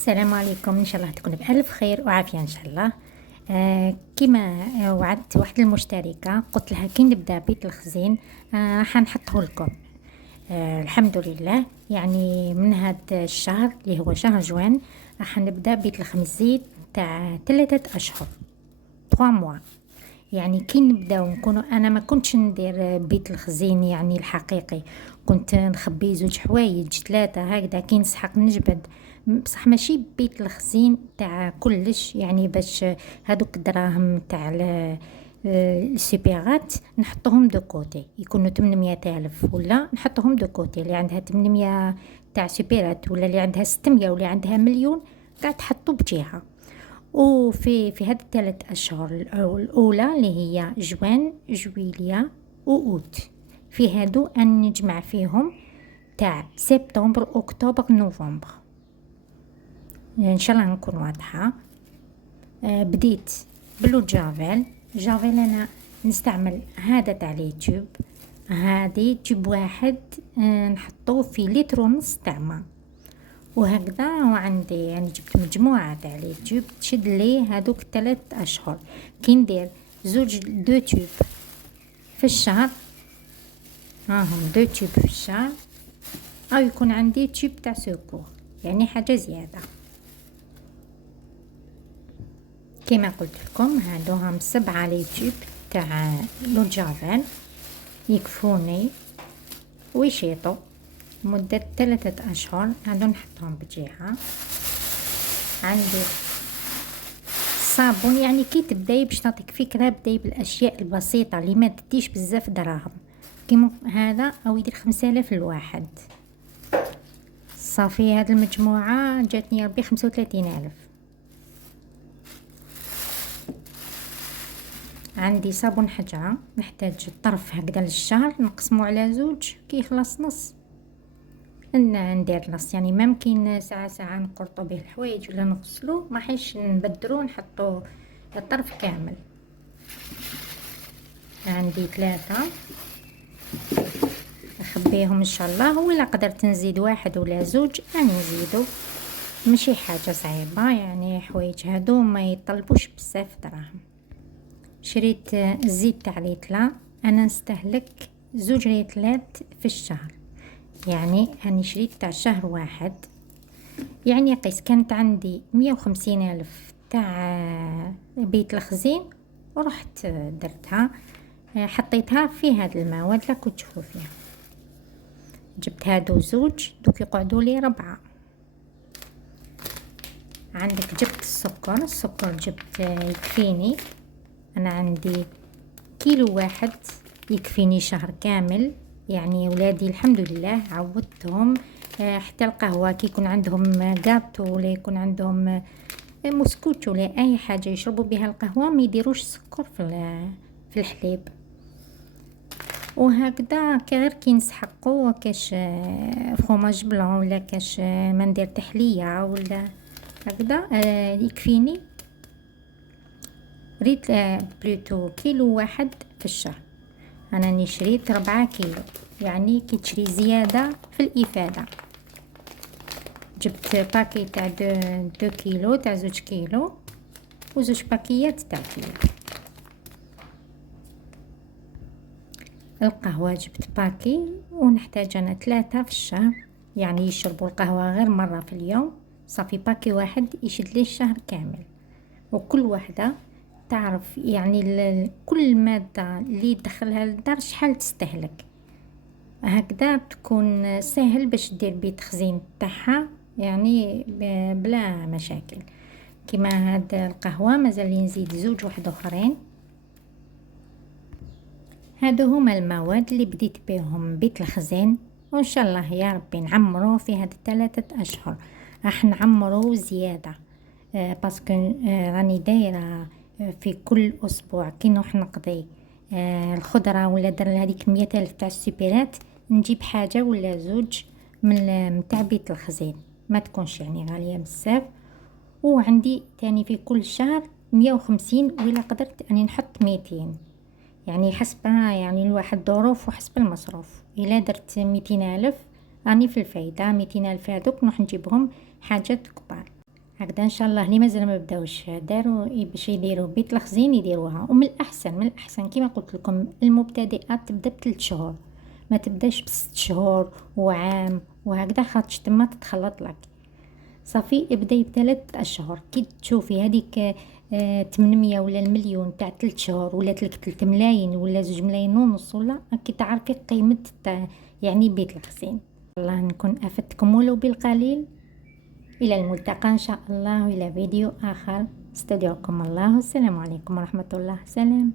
السلام عليكم، ان شاء الله تكون بألف خير وعافية ان شاء الله. كما وعدت واحد المشتركة قلت لها كي نبدا بيت الخزين حنحطه لكم. الحمد لله، يعني من هذا الشهر اللي هو شهر جوان راح نبدا بيت الخمسين تاع 3 اشهر 3 موا. يعني كي نبداو نكونوا، انا ما كنتش ندير بيت الخزين يعني الحقيقي، كنت نخبي زوج حوايج 3 هكذا كي نسحق نجبد. بصح ماشي بيت الخزين تاع كلش، يعني باش هادوك الدراهم تاع السيبيغات نحطهم دو كوتي، يكونوا 800 ألف ولا نحطهم دو كوتي. اللي عندها 800 تاع سيبيرات ولا اللي عندها 600 ولا عندها مليون قاعد تحطوا بجهة. وفي هاد ال3 أشهر الأولى اللي هي جوان جويليا وأوت، في هادو أن نجمع فيهم تاع سبتمبر أكتوبر نوفمبر. إن شاء الله نكون واضحة. بديت بلو جافيل. أنا نستعمل هذا تاع اليوتيوب، هادي تجيب واحد نحطوه في لتر ونص تاع ما، وهكذا. وعندي يعني جبت مجموعة تاع اليوتيوب تشد لي هادوك 3 أشهر. كي ندير زوج 2 تيوب في الشهر، هاهم 2 تيوب في الشهر، أو يكون عندي تيوب تاع سوكور، يعني حاجة زيادة. كما قلت لكم هادوهم 7 اليوتيوب تاع لو جافيل يكفوني ويشيطوا مدة 3 أشهر. هادو نحطهم بجهة. عندي صابون، يعني كي تبداي باش نعطيك فكرة، بداي بالأشياء البسيطة اللي ما تديش بزاف دراهم، كيما هذا أو يدير 5000 الواحد. صافي هاد المجموعة جاتني ربي 35 ألف. عندي صابون حجرة، نحتاج طرف هكذا للشهر، نقسمه على زوج، كي يخلص نص ندير نص، يعني ممكن ساعة نقرطو به الحوايج ولا نغسلو، ما حيش نبدرو نحطو الطرف كامل. عندي 3 نخبيهم ان شاء الله، ولا قدرت نزيد واحد ولا زوج راني نزيدو، ماشي حاجة صعيبة، يعني حوايج هادو ما يطلبوش بزاف دراهم. شريت الزيت تاع ليتلا، انا نستهلك زوج ريتلات في الشهر، يعني أنا شريت تاع شهر واحد. يعني قيس كانت عندي 150 ألف تاع بيت الخزين، ورحت درتها حطيتها في هاد المواد اللي كنت تشوفوا فيها. جبت هادو زوج، دوك يقعدوا لي 4. عندك جبت السكر جبت يكفيني، أنا عندي كيلو واحد يكفيني شهر كامل. يعني ولادي الحمد لله عودتهم حتى القهوة كي يكون عندهم جاتو ولا يكون عندهم مسكوت ولا أي حاجة يشربوا بها القهوة ما يديروش سكر في الحليب. وهكذا غير كي نسحقوا كاش فروماج بلون ولا كاش ما ندير تحلية ولا هكذا يكفيني. ريت بلوتو كيلو واحد في الشهر، أنا شريت 4 كيلو، يعني كي تشري زيادة في الإفادة. جبت باكي تاع 2 كيلو تاع 2 كيلو وزوج باكيات تاع كيلو. القهوة جبت باكي، ونحتاج أنا 3 في الشهر، يعني يشربوا القهوة غير مرة في اليوم، صافي باكي واحد يشد لي الشهر كامل. وكل واحدة تعرف يعني كل مادة اللي تدخلها للدار شحال تستهلك، هكذا تكون سهل باش دير بيت خزين تاعها، يعني بلا مشاكل. كما هاد القهوة مازال نزيد زوج واحد اخرين. هادو هما المواد اللي بديت بهم بيت الخزين، وان شاء الله يا ربي نعمرو في هاد 3 أشهر، راح نعمرو زيادة. باسكو راني دايرة في كل أسبوع كي نروح نقضي الخضرة ولا در هذيك 100 ألف تاع السوبرات، نجيب حاجة ولا زوج من تاع بيت الخزين، ما تكونش يعني غالية بزاف. وعندي تاني في كل شهر 150، وإلا قدرت أني نحط 200، يعني حسب يعني الواحد ظروف وحسب المصروف. إلا درت 200 ألف راني في الفايدة، 200 ألف هذوك نروح نجيبهم حاجات كبار. هكذا ان شاء الله اللي مازال ما بداوش داروا باش يديروا بيت الخزين يديروها. ومن الاحسن كيما قلت لكم المبتدئات تبدا ب3 شهور، ما تبداش ب6 شهور وعام وهكذا، خاطش تما تتخلط لك. صافي ابداي ب3 اشهر. كي تشوفي هذيك 800 ولا المليون تاع 3 شهور، ولا تلك 3 ملايين ولا 2 ملايين ونص، ولا راكي تعرفي قيمة يعني بيت الخزين. الله نكون افدتكم ولو بالقليل. إلى الملتقى إن شاء الله، وإلى فيديو آخر. استودعكم الله، والسلام عليكم ورحمة الله. سلام.